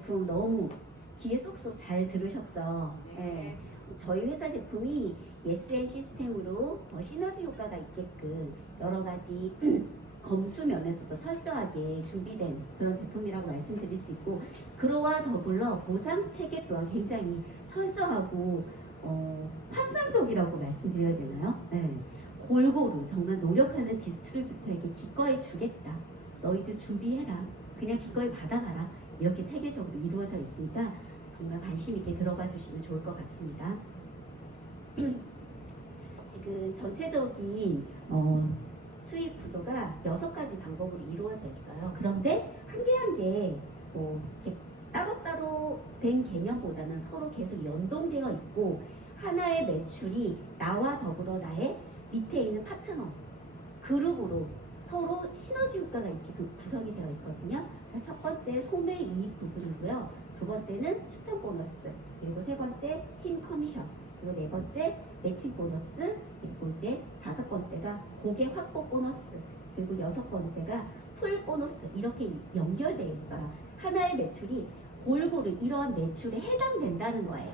제품 너무 귀에 쏙쏙 잘 들으셨죠? 네. 저희 회사 제품이 ESL 시스템으로 더 시너지 효과가 있게끔 여러 가지 검수 면에서도 철저하게 준비된 그런 제품이라고 말씀드릴 수 있고, 그로와 더불어 보상 체계 또한 굉장히 철저하고 환상적이라고 말씀드려야 되나요? 네. 골고루 정말 노력하는 디스트리뷰터에게 기꺼이 주겠다. 너희들 준비해라. 그냥 기꺼이 받아가라. 이렇게 체계적으로 이루어져 있으니까 정말 관심 있게 들어가 주시면 좋을 것 같습니다. 지금 전체적인 수입 구조가 6가지 방법으로 이루어져 있어요. 그런데 한 개 한 개 이렇게 따로따로 된 개념보다는 서로 계속 연동되어 있고, 하나의 매출이 나와 더불어 나의 밑에 있는 파트너 그룹으로 서로 시너지 효과가 이렇게 구성이 되어 있거든요. 첫 번째 소매 이익 부분이고요. 두 번째는 추천 보너스, 그리고 세 번째 팀 커미션, 그리고 네 번째 매칭 보너스, 그리고 이제 다섯 번째가 고객 확보 보너스, 그리고 여섯 번째가 풀 보너스, 이렇게 연결되어 있어요. 하나의 매출이 골고루 이러한 매출에 해당된다는 거예요.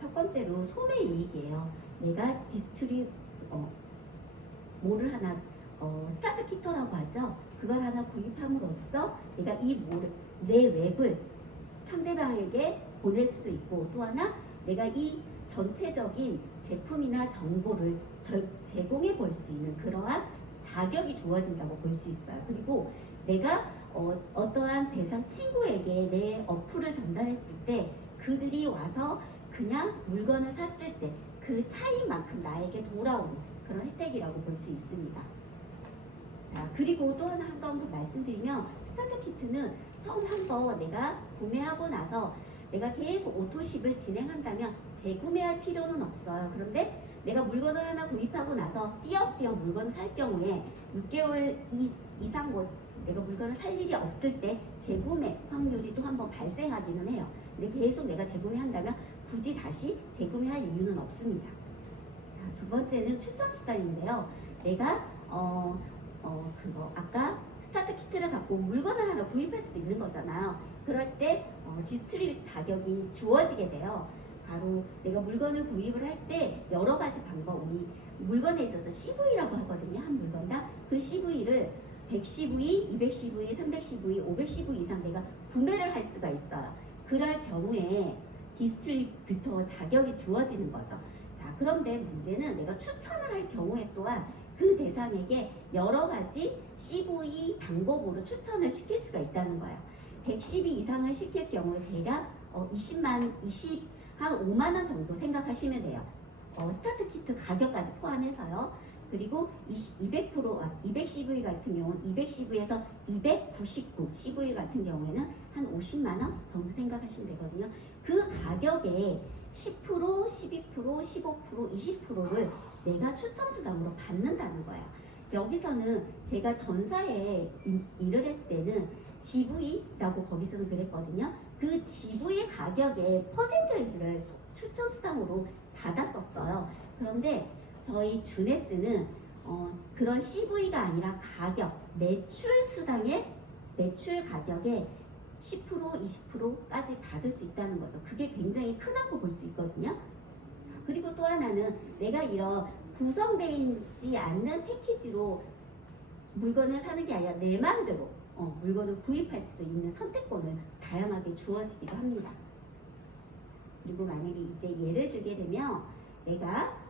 첫 번째로 소매 이익이에요. 내가 뭐를 하나 스타트 키터라고 하죠. 그걸 하나 구입함으로써 내가 내 웹을 상대방에게 보낼 수도 있고, 또 하나 내가 이 전체적인 제품이나 정보를 제공해 볼 수 있는 그러한 자격이 주어진다고 볼 수 있어요. 그리고 내가 어떠한 대상 친구에게 내 어플을 전달했을 때 그들이 와서 그냥 물건을 샀을 때 그 차이만큼 나에게 돌아오는 그런 혜택이라고 볼 수 있습니다. 자, 그리고 또 하나 한번 말씀드리면, 스타터 키트는 처음 한번 내가 구매하고 나서 내가 계속 오토십을 진행한다면 재구매할 필요는 없어요. 그런데 내가 물건을 하나 구입하고 나서 띄엄띄엄 물건을 살 경우에 6개월 이상 내가 물건을 살 일이 없을 때 재구매 확률이 또 한번 발생하기는 해요. 근데 계속 내가 재구매한다면 굳이 다시 재구매할 이유는 없습니다. 자, 두 번째는 추천 수단인데요. 내가 아까 스타트 키트를 갖고 물건을 하나 구입할 수도 있는 거잖아요. 그럴 때 디스트리뷰터 자격이 주어지게 돼요. 바로 내가 물건을 구입을 할 때 여러 가지 방법, 우리 물건에 있어서 CV라고 하거든요. 한 물건당 그 CV를 100CV, 200CV, 300CV, 500CV 이상 내가 구매를 할 수가 있어요. 그럴 경우에 디스트리뷰터 자격이 주어지는 거죠. 자, 그런데 문제는 내가 추천을 할 경우에 또한 그 대상에게 여러 가지 CV 방법으로 추천을 시킬 수가 있다는 거예요. 112 이상을 시킬 경우에 대략 한 5만 원 정도 생각하시면 돼요. 스타트 키트 가격까지 포함해서요. 그리고 200CV 같은 경우는 200CV에서 299 CV 같은 경우에는 한 50만 원 정도 생각하시면 되거든요. 그 가격에 10%, 12%, 15%, 20%를 내가 추천수당으로 받는다는 거예요. 여기서는 제가 전사에 일을 했을 때는 GV라고 거기서는 그랬거든요. 그 GV 가격의 퍼센테이지를 추천수당으로 받았었어요. 그런데 저희 주네스는 그런 CV가 아니라 가격, 매출 수당의 매출 가격에 10%, 20%까지 받을 수 있다는 거죠. 그게 굉장히 크다고 볼 수 있거든요. 그리고 또 하나는 내가 이런 구성되지 않는 패키지로 물건을 사는 게 아니라 내 맘대로 물건을 구입할 수도 있는 선택권을 다양하게 주어지기도 합니다. 그리고 만약에 이제 예를 들게 되면 내가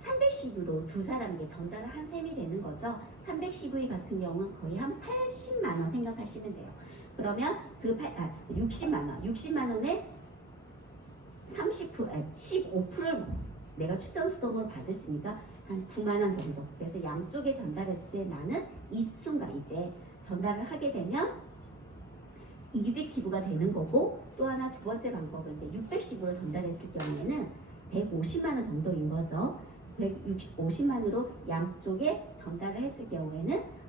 310으로 두 사람에게 전달을 한 셈이 되는 거죠. 310V 같은 경우는 거의 한 80만 원 생각하시면 돼요. 그러면 60만 원에 15%를 내가 추천 수당으로 받을 수 있으니까 한 9만 원 정도. 그래서 양쪽에 전달했을 때 나는 이 순간 이제 전달을 하게 되면 이직티브가 되는 거고, 또 하나 두 번째 방법은 이제 610으로 전달했을 경우에는 150만 원 정도인 거죠. 150만으로 양쪽에 전달을 했을 경우에는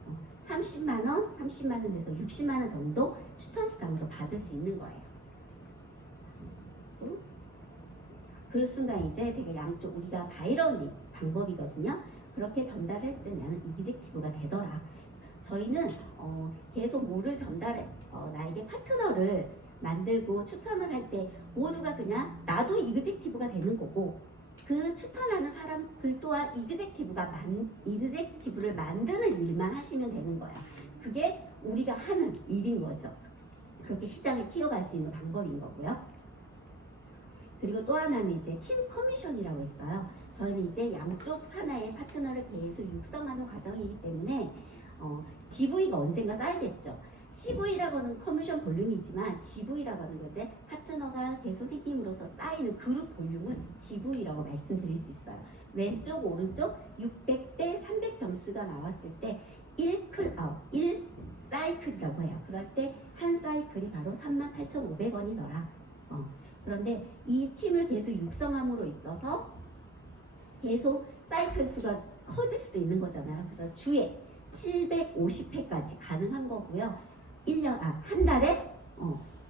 30만 원에서 60만 원 정도 추천 수당으로 받을 수 있는 거예요. 그 순간 이제 제가 양쪽 우리가 바이럴 방법이거든요. 그렇게 전달했을 때 나는 이직티브가 되더라. 저희는 계속 뭐를 전달해 나에게 파트너를 만들고 추천을 할 때 모두가 그냥 나도 이그젝티브가 되는 거고 그 추천하는 사람들 또한 이그젝티브를 만드는 일만 하시면 되는 거야. 그게 우리가 하는 일인 거죠. 그렇게 시장을 키워갈 수 있는 방법인 거고요. 그리고 또 하나는 이제 팀 커미션이라고 있어요. 저희는 이제 양쪽 산하의 파트너를 계속 육성하는 과정이기 때문에 GV가 언젠가 쌓이겠죠. CV라고 하는 커미션 볼륨이지만 GV라고 하는 거지 파트너가 계속 생김으로써 쌓이는 그룹 볼륨은 GV라고 말씀드릴 수 있어요. 왼쪽 오른쪽 600대 300 점수가 나왔을 때 1 사이클이라고 해요. 그럴 때 한 사이클이 바로 38,500원이더라. 그런데 이 팀을 계속 육성함으로 있어서 계속 사이클 수가 커질 수도 있는 거잖아요. 그래서 주에 750회까지 가능한 거고요. 한 달에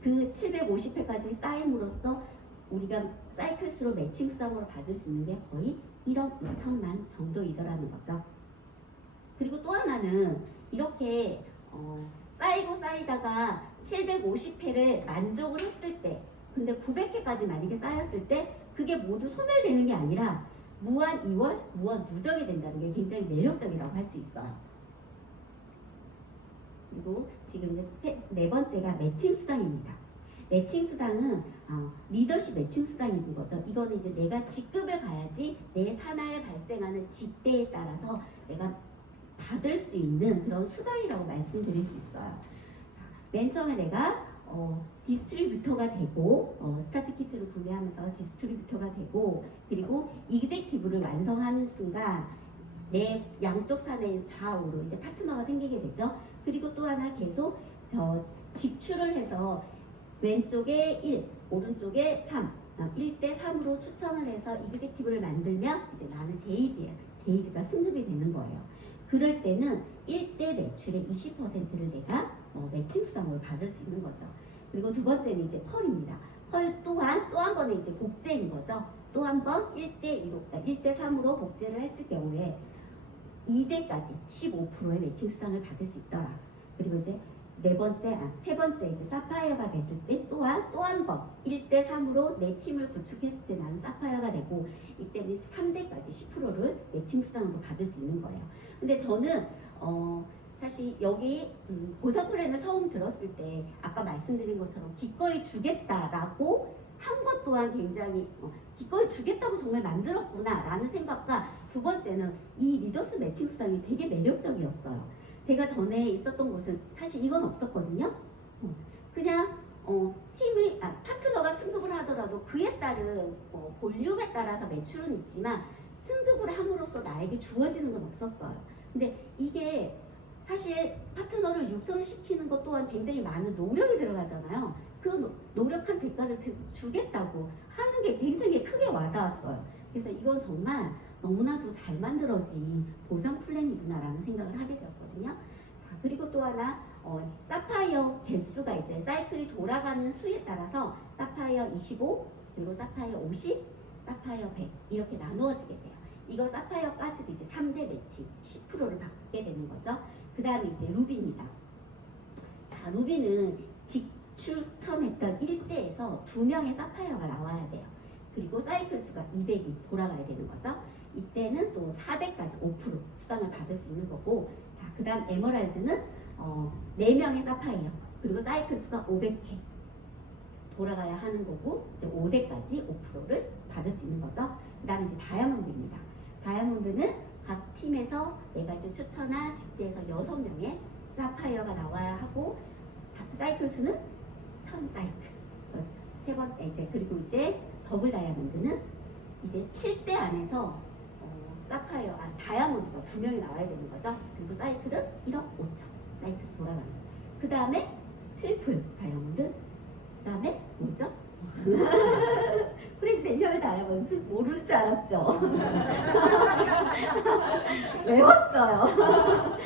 그 750회까지 쌓임으로써 우리가 사이클 수로 매칭 수당으로 받을 수 있는 게 거의 1억 2천만 정도이더라는 거죠. 그리고 또 하나는 이렇게 쌓이고 쌓이다가 750회를 만족을 했을 때 근데 900회까지 만약에 쌓였을 때 그게 모두 소멸되는 게 아니라 무한 2월, 무한 누적이 된다는 게 굉장히 매력적이라고 할 수 있어요. 그리고 지금 이제 네 번째가 매칭 수당입니다. 매칭 수당은 리더십 매칭 수당인 거죠. 이거는 이제 내가 직급을 가야지 내 산하에 발생하는 직대에 따라서 내가 받을 수 있는 그런 수당이라고 말씀드릴 수 있어요. 자, 맨 처음에 내가 디스트리뷰터가 되고 스타트 키트를 구매하면서 디스트리뷰터가 되고 그리고 이그젝티브를 완성하는 순간 내 양쪽 산의 좌우로 이제 파트너가 생기게 되죠. 그리고 또 하나 계속 직출을 해서 왼쪽에 1, 오른쪽에 3, 1대 3으로 추천을 해서 이그젝티브를 만들면 이제 나는 제이드야. 제이드가 승급이 되는 거예요. 그럴 때는 1대 매출의 20%를 내가 매칭 수당으로 받을 수 있는 거죠. 그리고 두 번째는 이제 펄입니다. 펄 또한 또 한 번의 이제 복제인 거죠. 또 한 번 1대 3으로 복제를 했을 경우에 2대까지 15%의 매칭 수당을 받을 수 있더라. 그리고 이제 세 번째 이제 사파이어가 됐을 때 또한 또 한 번 1대 3으로 내 팀을 구축했을 때 나는 사파이어가 되고 이때는 3대까지 10%를 매칭 수당으로 받을 수 있는 거예요. 근데 저는 사실 여기 보상 플랜을 처음 들었을 때 아까 말씀드린 것처럼 기꺼이 주겠다라고 한 것 또한 굉장히 기꺼이 주겠다고 정말 만들었구나 라는 생각과 두 번째는 이 리더스 매칭 수당이 되게 매력적이었어요. 제가 전에 있었던 곳은 사실 이건 없었거든요. 그냥 파트너가 승급을 하더라도 그에 따른 볼륨에 따라서 매출은 있지만 승급을 함으로써 나에게 주어지는 건 없었어요. 근데 이게 사실 파트너를 육성시키는 것 또한 굉장히 많은 노력이 들어가잖아요. 그 노력한 대가를 주겠다고 하는 게 굉장히 크게 와닿았어요. 그래서 이건 정말 너무나도 잘 만들어진 보상 플랜이구나라는 생각을 하게 되었거든요. 자, 그리고 또 하나 사파이어 개수가 이제 사이클이 돌아가는 수에 따라서 사파이어 25 그리고 사파이어 50, 사파이어 100 이렇게 나누어지게 돼요. 이거 사파이어까지도 이제 3대 매칭 10%를 받게 되는 거죠. 그 다음에 이제 루비입니다. 자, 루비는 추천했던 1대에서 2명의 사파이어가 나와야 돼요. 그리고 사이클 수가 200이 돌아가야 되는 거죠. 이때는 또 4대까지 5% 수당을 받을 수 있는 거고, 그 다음 에메랄드는 4명의 사파이어 그리고 사이클 수가 500회 돌아가야 하는 거고 5대까지 5%를 받을 수 있는 거죠. 그 다음에 이제 다이아몬드입니다. 다이아몬드는 각 팀에서 내가 이제 추천한 직대에서 6명의 사파이어가 나와야 하고 사이클 수는 1000사이클. 세 번째 이제 그리고 이제 더블 다이아몬드는 이제 7대 안에서 다이아몬드가 2명이 나와야 되는 거죠. 그리고 사이클은 1억 5천 사이클이 돌아가는 거예요. 그 다음에 트리플 다이아몬드, 그 다음에 뭐죠? 프레지덴셜 다이아몬드 모를 줄 알았죠. 외웠어요.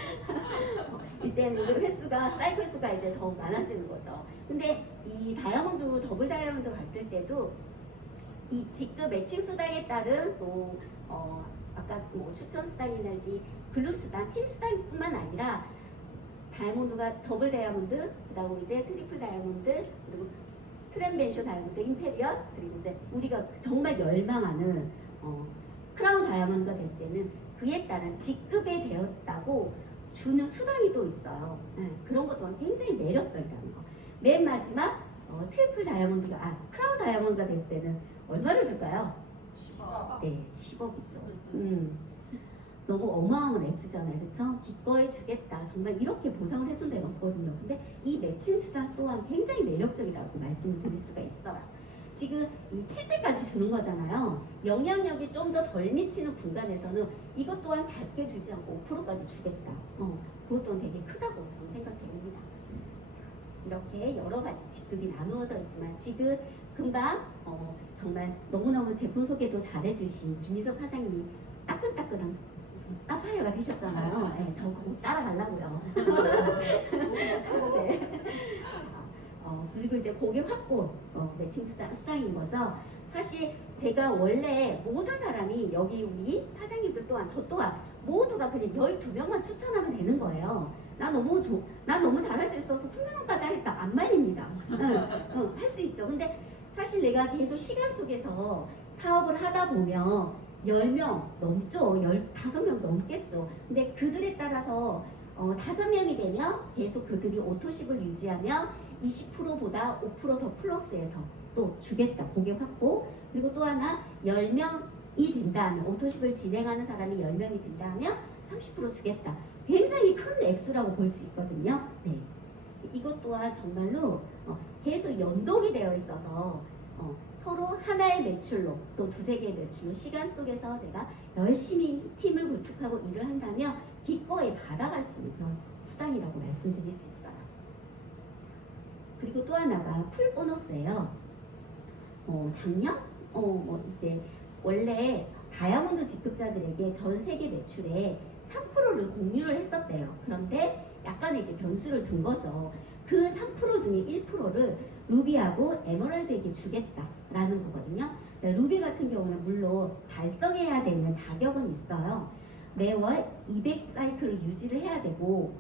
이때는 이제 횟수가 사이클 수가 이제 더 많아지는 거죠. 근데 이 다이아몬드 더블 다이아몬드 갔을 때도 이 직급 매칭 수당에 따른 또 아까 뭐 추천 수당이든지 그룹 수당, 팀 수당뿐만 아니라 다이아몬드가 더블 다이아몬드, 그다음에 이제 트리플 다이아몬드, 그리고 트랜벤쇼 다이아몬드, 임페리얼, 그리고 이제 우리가 정말 열망하는 크라운 다이아몬드가 됐을 때는 그에 따른 직급에 되었다고 주는 수당이 또 있어요. 네, 그런 것 또한 굉장히 매력적이라는 거. 맨 마지막 트리플 다이아몬드가 크라운 다이아몬드가 됐을 때는 얼마를 줄까요? 10억. 네, 10억이죠. 너무 어마어마한 액수잖아요. 그렇죠? 기꺼이 주겠다. 정말 이렇게 보상을 해준 데가 없거든요. 근데 이 매칭 수당 또한 굉장히 매력적이라고 말씀을 드릴 수가 있어요. 지금 이 7대까지 주는 거잖아요. 영향력이 좀 더 덜 미치는 구간에서는 이것 또한 작게 주지 않고 5%까지 주겠다. 그것 또한 되게 크다고 저는 생각됩니다. 이렇게 여러 가지 직급이 나누어져 있지만 지금 금방 정말 너무너무 제품 소개도 잘해주신 김희석 사장님이 따끈따끈한 사파이어가 되셨잖아요. 네, 저 그거 따라가려고요. 네. 그리고 이제 고객 확보 매칭 수당인 거죠. 사실 제가 원래 모든 사람이 여기 우리 사장님들 또한 저 또한 모두가 그냥 12명만 추천하면 되는 거예요. 난 너무 잘할 수 있어서 20명까지 하겠다. 안 말립니다. 할 수 있죠. 근데 사실 내가 계속 시간 속에서 사업을 하다 보면 10명 넘죠. 15명 넘겠죠. 근데 그들에 따라서 5명이 되면 계속 그들이 오토십을 유지하면 20%보다 5% 더 플러스해서 또 주겠다. 고객 확보. 그리고 또 하나 10명이 된다면 오토십을 진행하는 사람이 10명이 된다면 30% 주겠다. 굉장히 큰 액수라고 볼 수 있거든요. 네. 이것 또한 정말로 계속 연동이 되어 있어서 서로 하나의 매출로 또 두세 개의 매출로 시간 속에서 내가 열심히 팀을 구축하고 일을 한다면 기꺼이 받아갈 수 있는 그런 수당이라고 말씀드릴 수 있어요. 그리고 또 하나가 풀 보너스예요. 작년 이제 원래 다이아몬드 직급자들에게 전 세계 매출의 3%를 공유를 했었대요. 그런데 약간의 이제 변수를 둔 거죠. 그 3% 중에 1%를 루비하고 에메랄드에게 주겠다라는 거거든요. 루비 같은 경우는 물론 달성해야 되는 자격은 있어요. 매월 200 사이클을 유지를 해야 되고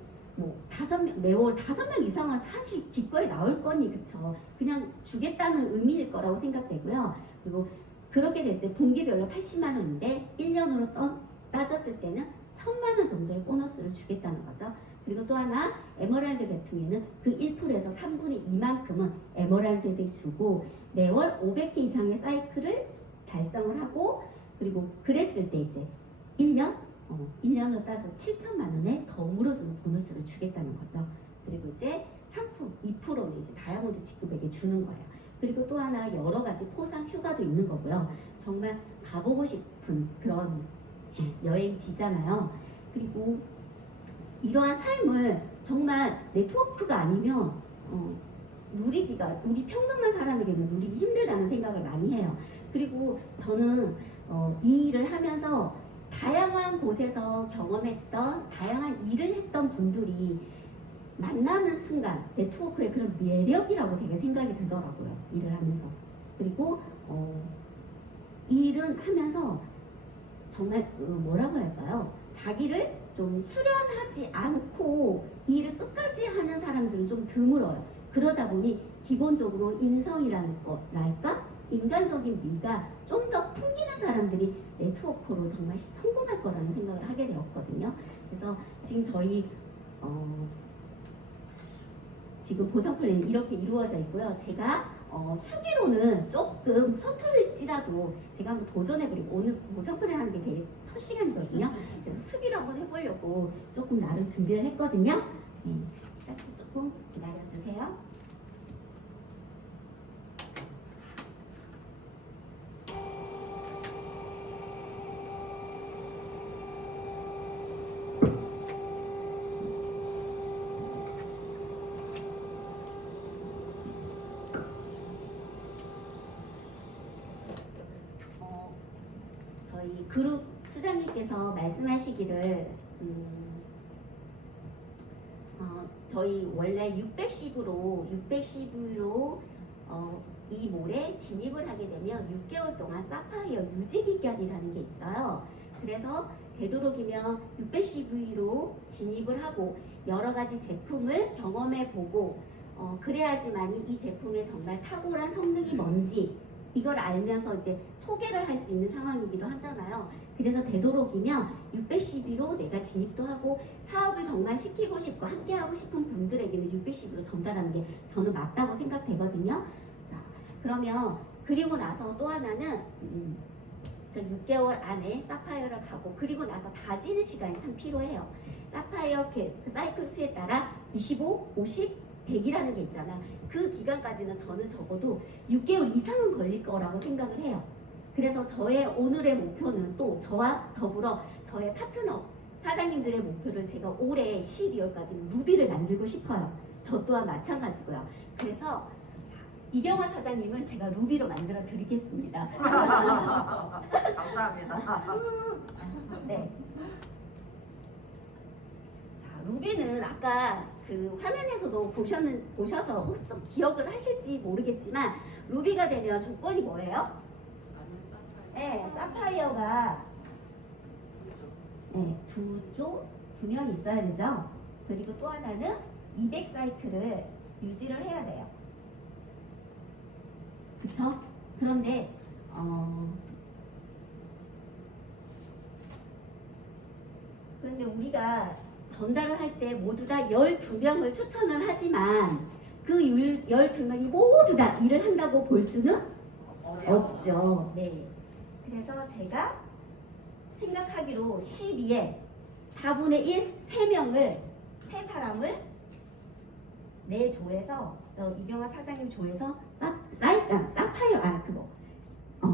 매월 5명 이상은 사실 기꺼이 나올 거니 그쵸. 그냥 주겠다는 의미일 거라고 생각되고요. 그리고 그렇게 됐을 때 분기별로 80만 원인데 1년으로 따졌을 때는 1000만 원 정도의 보너스를 주겠다는 거죠. 그리고 또 하나 에메랄드 같은 그 1%에서 3분의 2만큼은 에메랄드에 주고 매월 500개 이상의 사이클을 달성을 하고 그리고 그랬을 때 이제 1년으로 따서 7천만 원에 더 물어주는 보너스를 주겠다는 거죠. 그리고 이제 상품 2%는 이제 다이아몬드 직급에게 주는 거예요. 그리고 또 하나 여러 가지 포상 휴가도 있는 거고요. 정말 가보고 싶은 그런 여행지잖아요. 그리고 이러한 삶을 정말 네트워크가 아니면 누리기가 우리 평범한 사람에게는 누리기 힘들다는 생각을 많이 해요. 그리고 저는 이 일을 하면서 다양한 곳에서 경험했던 다양한 일을 했던 분들이 만나는 순간 네트워크의 그런 매력이라고 되게 생각이 들더라고요. 일을 하면서. 그리고 이 일은 하면서 정말 뭐라고 할까요? 자기를 좀 수련하지 않고 이 일을 끝까지 하는 사람들은 좀 드물어요. 그러다 보니 기본적으로 인성이라는 거랄까? 인간적인 미가 좀 더 풍기는 사람들이 네트워크로 정말 성공할 거라는 생각을 하게 되었거든요. 그래서 지금 저희 지금 보상 플랜이 이렇게 이루어져 있고요. 제가 수기로는 조금 서툴지라도 제가 한번 도전해보려고 오늘 보상 플랜 하는 게 제 첫 시간이거든요. 그래서 수기로 한번 해보려고 조금 나름 준비를 했거든요. 네, 시작 조금 기다려주세요. 저희 그룹 수장님께서 말씀하시기를 저희 원래 610으로 이 몰에 진입을 하게 되면 6개월 동안 사파이어 유지 기간이라는 게 있어요. 그래서 되도록이면 610V로 진입을 하고 여러 가지 제품을 경험해 보고 그래야지만이 이 제품의 정말 탁월한 성능이 뭔지 이걸 알면서 이제 소개를 할 수 있는 상황이기도 하잖아요. 그래서 되도록이면 610V로 내가 진입도 하고 사업을 정말 시키고 싶고 함께 하고 싶은 분들에게는 610V로 전달하는 게 저는 맞다고 생각되거든요. 자, 그러면 그리고 나서 또 하나는 6개월 안에 사파이어를 가고 그리고 나서 다지는 시간이 참 필요해요. 사파이어 사이클 수에 따라 25, 50, 100이라는 게 있잖아요. 그 기간까지는 저는 적어도 6개월 이상은 걸릴 거라고 생각을 해요. 그래서 저의 오늘의 목표는 또 저와 더불어 저의 파트너 사장님들의 목표를 제가 올해 12월까지 루비를 만들고 싶어요. 저 또한 마찬가지고요. 그래서 이경화 사장님은 제가 루비로 만들어 드리겠습니다. 감사합니다. 네. 자, 루비는 아까 그 화면에서도 보셔서 혹시 기억을 하실지 모르겠지만 루비가 되면 조건이 뭐예요? 네, 사파이어가 네, 두 명이 있어야 되죠. 그리고 또 하나는 200사이클을 유지를 해야 돼요. 그쵸? 그런데 그런데 우리가 전달을 할 때 모두 다 12명을 추천을 하지만 그 12명이 모두 다 일을 한다고 볼 수는 없죠. 네. 그래서 제가 생각하기로 12에 4분의 1, 3명을, 3사람을 내 조에서 이경화 사장님 조에서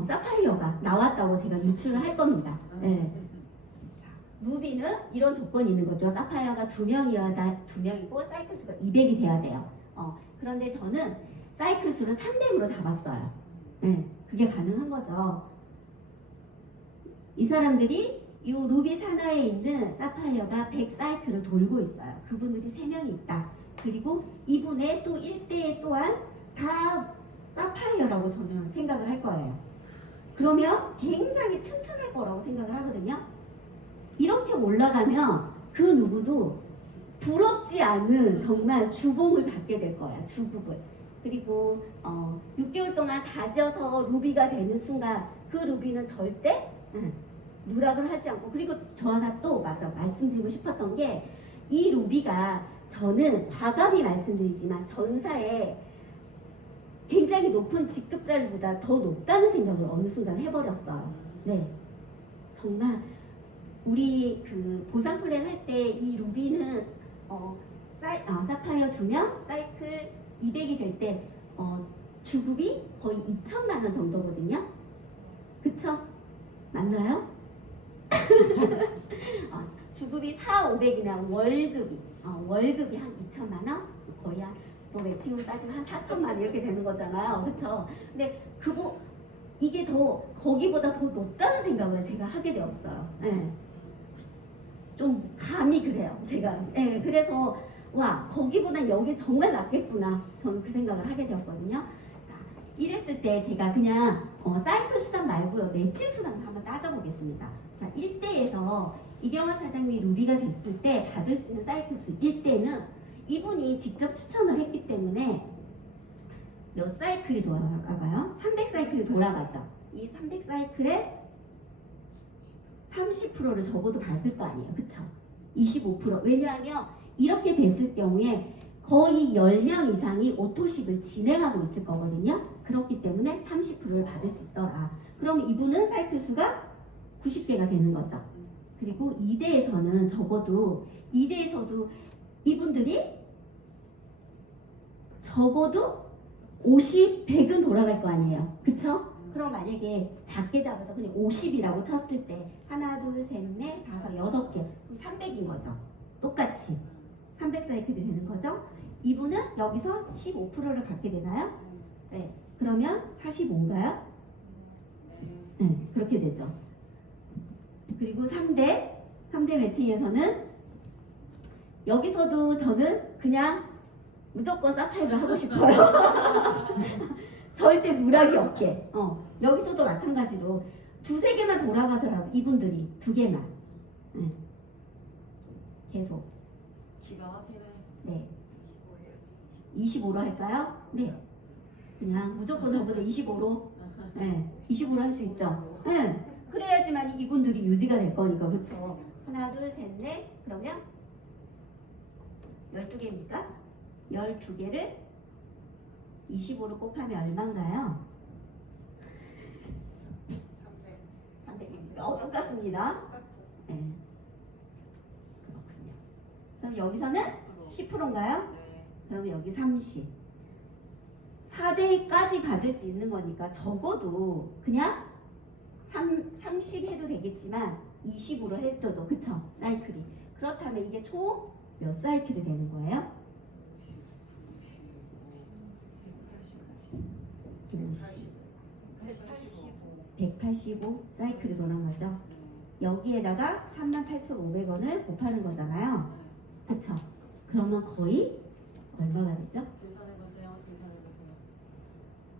사파이어가 나왔다고 제가 유출을 할 겁니다. 네. 루비는 이런 조건이 있는 거죠. 사파이어가 2명이고 사이클 수가 200이 돼야 돼요. 그런데 저는 사이클 수를 300으로 잡았어요. 네, 그게 가능한 거죠. 이 사람들이 이 루비 산하에 있는 사파이어가 100사이클을 돌고 있어요. 그분들이 3명이 있다. 그리고 이분의 또 1대에 또한 다 사파이어라고 저는 생각을 할 거예요. 그러면 굉장히 튼튼할 거라고 생각을 하거든요. 이렇게 올라가면 그 누구도 부럽지 않은 정말 주봉을 받게 될 거야. 주북을. 그리고 6개월 동안 다져서 루비가 되는 순간 그 루비는 절대 누락을 하지 않고, 그리고 저 하나 또 말씀드리고 싶었던 게 이 루비가 저는 과감히 말씀드리지만 전사에 굉장히 높은 직급자리보다 더 높다는 생각을 어느 순간 해버렸어요. 네, 정말 우리 그 보상 플랜 할 때 이 루비는 사파이어 2명, 사이클 200이 될 때 주급이 거의 2천만 원 정도거든요. 그쵸? 맞나요? 주급이 4, 500이면 월급이 한 2천만 원? 거의 뭐 매칭으로 따지면 한 4천만 원 이렇게 되는 거잖아요. 그쵸? 근데 이게 거기보다 더 높다는 생각을 제가 하게 되었어요. 네. 좀 감이 그래요. 제가. 네, 그래서 와, 거기보다 여기 정말 낫겠구나. 저는 그 생각을 하게 되었거든요. 자, 이랬을 때 제가 그냥 사이클 수단 말고요. 매칭 수단도 한번 따져보겠습니다. 자, 1대에서 이경화 사장님이 루비가 됐을 때 받을 수 있는 사이클 수 1대는 이분이 직접 추천을 했기 때문에 몇 사이클이 돌아갈까봐요? 300사이클이 돌아가죠. 이 300사이클에 30%를 적어도 받을 거 아니에요. 그쵸? 25%. 왜냐하면 이렇게 됐을 경우에 거의 10명 이상이 오토십을 진행하고 있을 거거든요. 그렇기 때문에 30%를 받을 수 있더라. 그럼 이분은 사이클 수가 90개가 되는 거죠. 그리고 2대에서는 적어도 2대에서도 이분들이 적어도 50, 100은 돌아갈 거 아니에요. 그쵸? 그럼 만약에 작게 잡아서 그냥 50이라고 쳤을 때 하나, 둘, 셋, 넷, 다섯, 6개 그럼 300인 거죠. 똑같이 300사이클이 되는 거죠. 이분은 여기서 15%를 갖게 되나요? 네. 그러면 45인가요? 네, 그렇게 되죠. 그리고 3대 매칭에서는 여기서도 저는 그냥 무조건 사파이어를 하고 싶어요. 절대 누락이 없게. 여기서도 마찬가지로 두세 개만 돌아가더라고. 이분들이 두 개만. 네. 계속. 기가 막히네. 네. 25로 할까요? 네. 그냥 무조건 저보다 25로. 네. 25로 할 수 있죠. 네. 그래야지만 이분들이 유지가 될 거니까. 그쵸? 하나, 둘, 셋, 넷. 그러면 12개입니까? 12개를 25로 곱하면 얼마인가요? 300입니다. 똑같습니다. 네. 그렇군요. 그럼 여기서는 10%인가요? 네. 그러면 여기 30. 4대까지 받을 수 있는 거니까 적어도 그냥 30 해도 되겠지만 20으로 해도 그쵸? 사이클이. 그렇다면 이게 총 몇 사이클이 되는 거예요? 185 사이클이 도는 거죠. 여기에다가 38,500원을 곱하는 거잖아요. 그쵸? 그러면 거의 얼마가 되죠? 계산해보세요. 계산해보세요.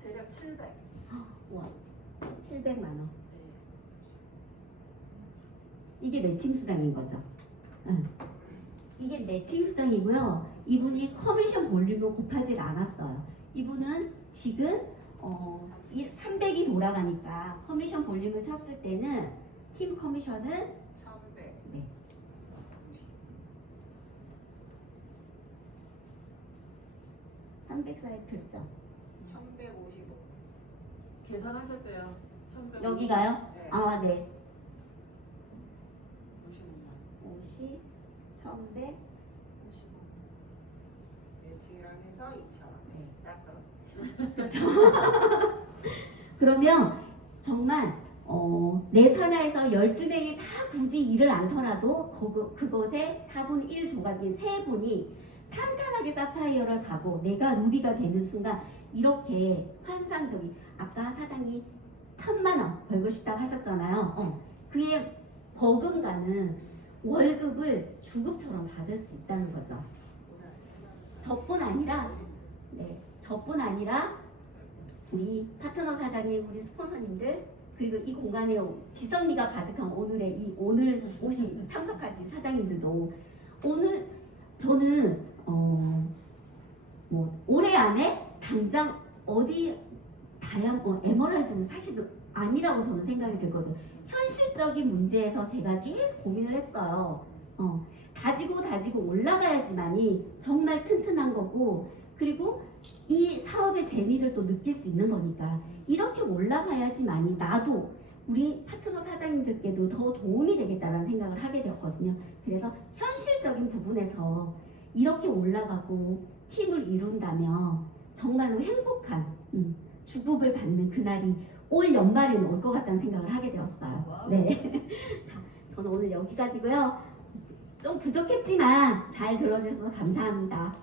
대략 700. 와, 700만 원. 네. 이게 매칭 수당인 거죠. 응. 이게 매칭 수당이고요. 이분이 커미션 볼륨을 곱하지 않았어요. 이분은 지금 300이 돌아가니까 커미션 볼륨을 쳤을 때는 팀 커미션은 1100. 네. 300 사이클이죠. 1155. 계산하셨대요. 1100. 여기가요? 네. 아, 네. 55만. 50, 1100. 55만. 매칭이랑 해서 2,000원. 네. 딱 떨어져. 그러면 정말 내 산하에서 12명이 다 굳이 일을 않더라도 그것에 4분 1 조각인 세 분이 탄탄하게 사파이어를 가고 내가 루비가 되는 순간 이렇게 환상적인 아까 사장이 1,000만 원 벌고 싶다고 하셨잖아요. 그의 버금가는 월급을 주급처럼 받을 수 있다는 거죠. 저뿐 아니라 우리 파트너 사장님, 우리 스폰서님들 그리고 이 공간에 지성미가 가득한 오늘 오신 참석하신 사장님들도 오늘 저는 뭐 올해 안에 당장 어디 에머랄드는 사실 아니라고 저는 생각이 들거든요. 현실적인 문제에서 제가 계속 고민을 했어요. 다지고 올라가야지만이 정말 튼튼한 거고 그리고 이 사업의 재미를 또 느낄 수 있는 거니까 이렇게 올라가야지만이 나도 우리 파트너 사장님들께도 더 도움이 되겠다는 생각을 하게 되었거든요. 그래서 현실적인 부분에서 이렇게 올라가고 팀을 이룬다면 정말로 행복한 주급을 받는 그날이 올 연말에는 올 것 같다는 생각을 하게 되었어요. 네. 자, 저는 오늘 여기까지고요. 좀 부족했지만 잘 들어주셔서 감사합니다.